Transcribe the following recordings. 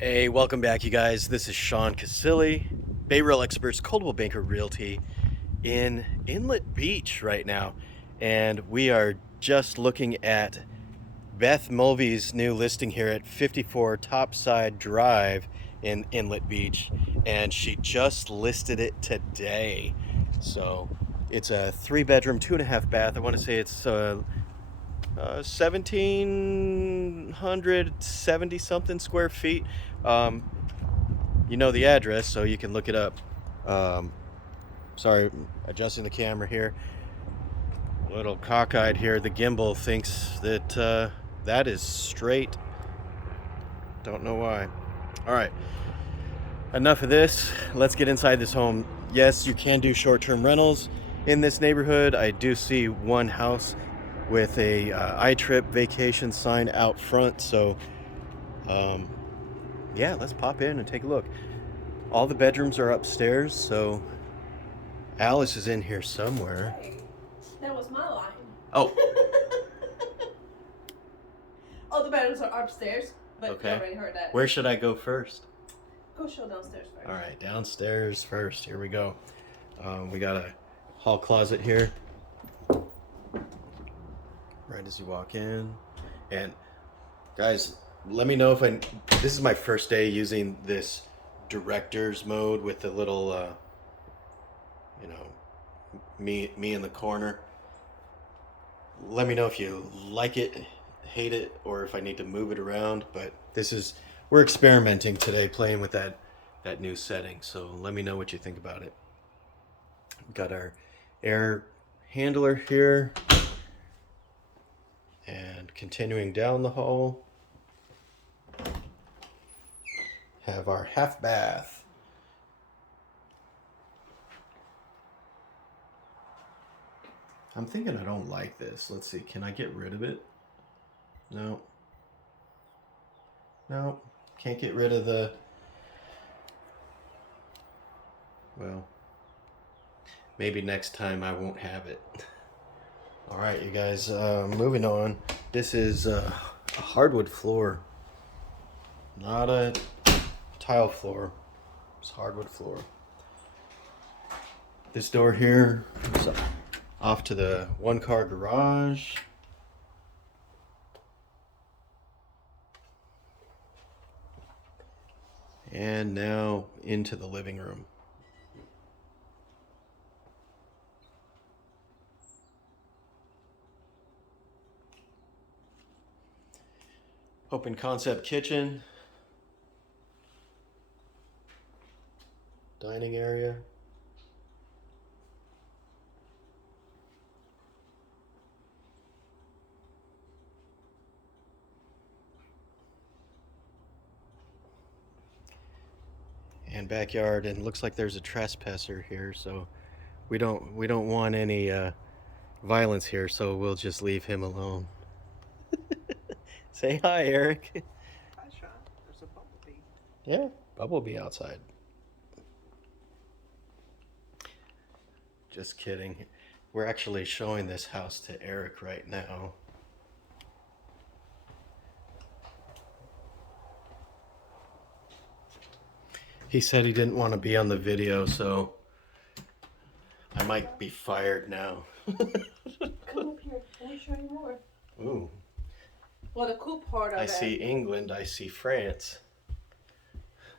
Hey, welcome back, you guys. This is Sean Casilli, Bay Real Experts, Coldwell Banker Realty in Inlet Beach right now. And we are just looking at Beth Mulvey's new listing here at 54 Topside Drive in Inlet Beach. And she just listed it today. So it's a 3-bedroom, 2.5 bath. I want to say it's 1,770 something square feet. Um, you know the address, so you can look it up. Um, Sorry, adjusting the camera here. A little cockeyed here. The gimbal thinks that that is straight. Don't know why. All right, enough of this. Let's get inside this home. Yes, you can do short-term rentals in this neighborhood. I do see one house with a iTrip vacation sign out front. So, um, yeah, let's pop in and take a look. All the bedrooms are upstairs, so Alice is in here somewhere. Hey, that was my line. Oh, All the bedrooms are upstairs, but okay. you already heard that. Where should I go first? Go show downstairs first. All right, downstairs first. Here we go. We got a hall closet here. Right as you walk in. And guys, let me know if this is my first day using this director's mode with the little, you know, me in the corner. Let me know if you like it, hate it, or if I need to move it around. But we're experimenting today, playing with that new setting. So let me know what you think about it. We've got our air handler here, and continuing down the hall, have our half bath. I'm thinking I don't like this. Let's see, can I get rid of it? No. No, can't get rid of the, well, maybe next time I won't have it. All right, you guys, moving on. This is a hardwood floor, not a tile floor. It's hardwood floor. This door here is off to the one-car garage. And now into the living room. Open concept kitchen. Dining area. And backyard, and looks like there's a trespasser here, so we don't want any violence here, so we'll just leave him alone. Say hi, Eric. Hi, Sean. There's a bumblebee. Yeah, bumblebee outside. Just kidding. We're actually showing this house to Eric right now. He said he didn't want to be on the video, so I might be fired now. Come up here. Let me show you more. Ooh, Well, the cool part of I it, see England, I see France.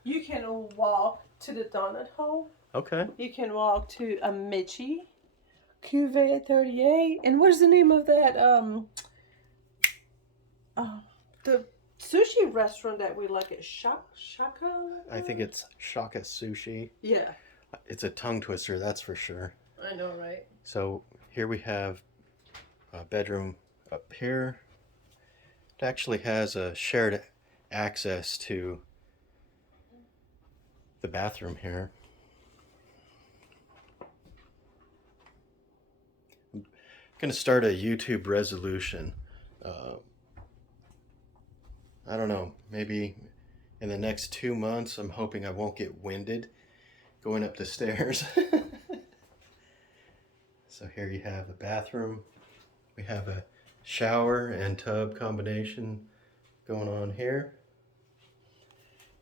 you can walk to the donut hole. Okay. You can walk to a Michi, Cuvée 38. And what's the name of that? The sushi restaurant that we like at Shaka? I think it's Shaka Sushi. Yeah, It's a tongue twister, that's for sure. I know, right? So here we have a bedroom up here. It actually has a shared access to the bathroom here. I'm gonna start a YouTube resolution. I don't know, maybe in the next 2 months. I'm hoping I won't get winded going up the stairs. So here you have a bathroom. We have a shower and tub combination going on here.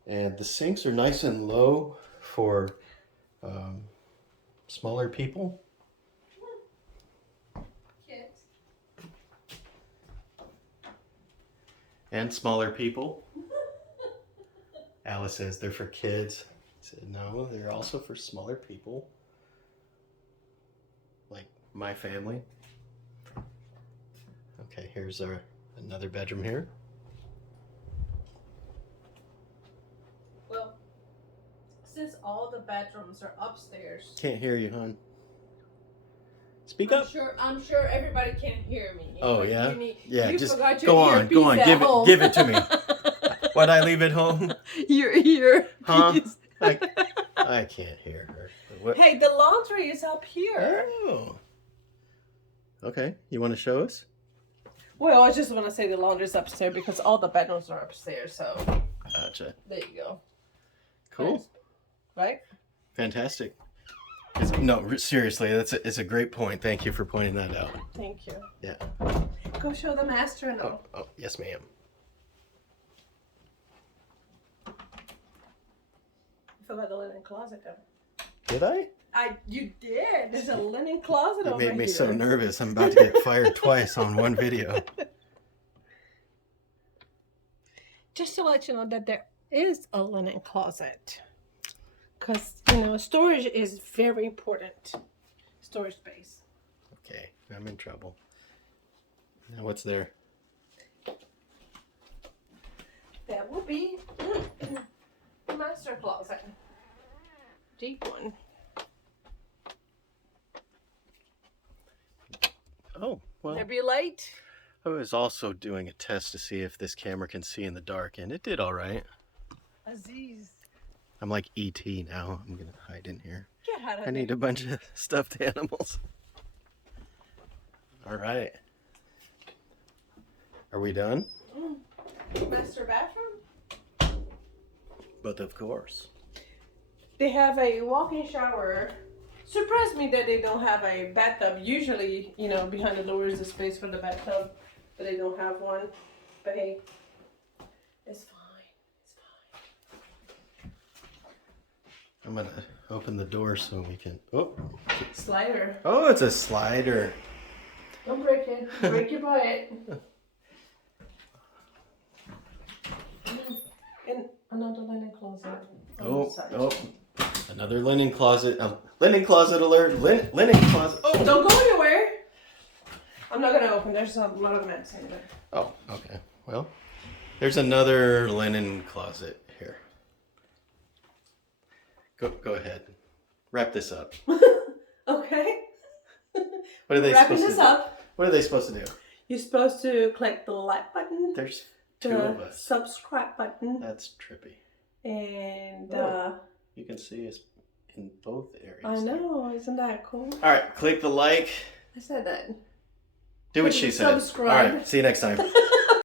And the sinks are nice and low for smaller people. Kids. And smaller people. Alice says they're for kids. I said, no, they're also for smaller people. Like my family. Okay, here's another bedroom here. Well, since all the bedrooms are upstairs, Can't hear you, hon. Speak up. I'm sure everybody can hear me. Oh, But yeah? you Yeah, you just forgot go your on, earpiece go on. at home. Give it to me. Why'd I leave it home? Your ear. Huh? I can't hear her. What? Hey, the laundry is up here. Oh. Okay, you want to show us? Well, I just want to say the laundry's upstairs because all the bedrooms are upstairs. So Gotcha. there you go. Cool. Right? Fantastic. No, seriously, it's a great point. Thank you for pointing that out. Thank you. Yeah. Go show the master and all. Oh, yes, ma'am. You forgot the linen closet though. Did I? You did. There's a linen closet It over here. made me so nervous. I'm about to get fired twice on one video. Just to let you know that there is a linen closet. Because, storage is very important. Storage space. Okay, I'm in trouble. Now what's there? That will be the master closet. Deep one. Oh, well, Maybe light. I was also doing a test to see if this camera can see in the dark, and it did all right. Aziz. I'm like E.T. now. I'm going to hide in here. Get out of I need a bunch of stuffed animals. All right. Are we done? Master bathroom? But of course. They have a walk-in shower. Surprised me that they don't have a bathtub. Usually, behind the door is a space for the bathtub, but they don't have one. But hey, it's fine. It's fine. I'm going to open the door so we can... Oh, Slider. oh, it's a slider. Don't break it. Break your butt. And another linen closet. on the side. Oh, another linen closet. Linen closet alert. Linen closet. Oh, Don't go anywhere. I'm not gonna open. There's a lot of mess in there. Oh, okay. Well, there's another linen closet here. Go ahead. Wrap this up. Okay. What are they Wrapping supposed this to do? up. What are they supposed to do? You're supposed to click the like button, There's two the of us. subscribe button, That's trippy. and You can see us in both areas. I know, isn't that cool? All right, click the like. I said that. Do what Click she said. subscribe. All right, see you next time.